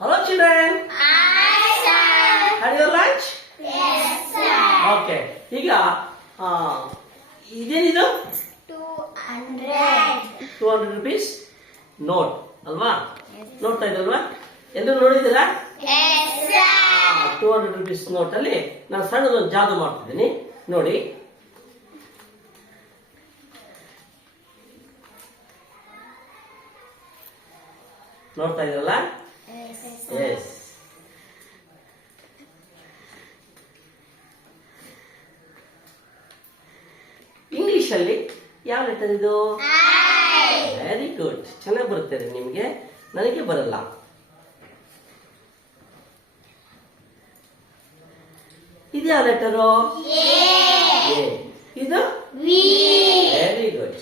Hello children. Hi, sir. Had your lunch? Yes, sir. Okay. ಈಗ ಇದೇನಿದು 200. 200 rupees note ಅಲ್ವಾ? ನೋಡ್ತಾ ಇದ್ದಲ್ವಾ? ಎಲ್ಲರೂ ನೋಡಿದ್ದೀರಾ? Yes, sir. 200 rupees ನೋಟ್ ಅಲ್ಲಿ ನಾನು ಸಣ್ಣದೊಂದು ಜಾದು ಮಾಡ್ತಿದ್ದೀನಿ ನೋಡಿ. ನೋಡ್ತಾ ಇದ್ರಲ್ಲ? Yes. ಇಂಗ್ಲಿಷ್ ಅಲ್ಲಿ ಯಾವ ಲೆಟರ್ ಇದು? ವೆರಿ ಗುಡ್, ಚೆನ್ನಾಗಿ ಬರುತ್ತೆ ನಿಮಗೆ, ನನಗೆ ಬರಲ್ಲ. ಇದು ಯಾವ ಲೆಟರು? ಇದು ವೆರಿ ಗುಡ್.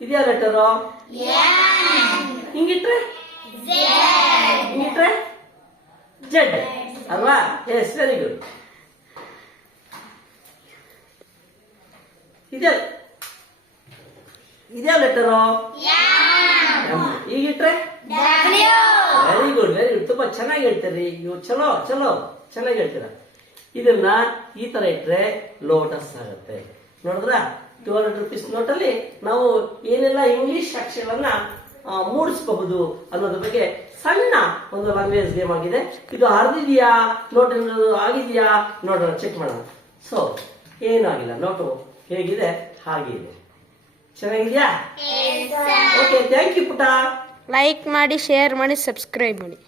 ಇದು ಯಾವ ಲೆಟರು? ಹಿಂಗಿಟ್ರೆ ಹಿಂಗಿಟ್ರೆ ಜೆಡ್ ಅಲ್ವಾ? Yes, very good. ಇದ್ಯಾವ ಲೆಟರು? ಈಗಿಟ್ರೆ ವೆರಿ ಗುಡ್, ವೆರಿ ಗುಡ್. ತುಂಬಾ ಚೆನ್ನಾಗಿ ಹೇಳ್ತೀರಿ ನೀವು. ಚಲೋ ಚಲೋ ಚೆನ್ನಾಗಿ ಹೇಳ್ತೀರ. ಇದನ್ನ ಈ ತರ ಇಟ್ರೆ ಲೋಟಸ್ ಆಗುತ್ತೆ. ನೋಡಿದ್ರ 200 rupees ನೋಟಲ್ಲಿ ನಾವು ಏನೆಲ್ಲ ಇಂಗ್ಲಿಷ್ ಅಕ್ಷರವನ್ನ ಮೂಡಿಸಬಹುದು ಅನ್ನೋದ್ರ ಬಗ್ಗೆ ಸಣ್ಣ ಒಂದು ಲ್ಯಾಂಗ್ವೇಜ್ ಗೇಮ್ ಆಗಿದೆ. ಇದು ಹರಿದಿದೆಯಾ ನೋಟ್ ಆಗಿದೆಯಾ ನೋಡೋಣ, ಚೆಕ್ ಮಾಡೋಣ. ಸೊ ಏನೂ ಆಗಿಲ್ಲ, ನೋಟು ಹೇಗಿದೆ ಹಾಗೆ ಇದೆ. ಚೆನ್ನಾಗಿದೆಯಾ? ಓಕೆ, ಥ್ಯಾಂಕ್ ಯು ಪುಟ. ಲೈಕ್ ಮಾಡಿ, ಶೇರ್ ಮಾಡಿ, ಸಬ್ಸ್ಕ್ರೈಬ್ ಮಾಡಿ.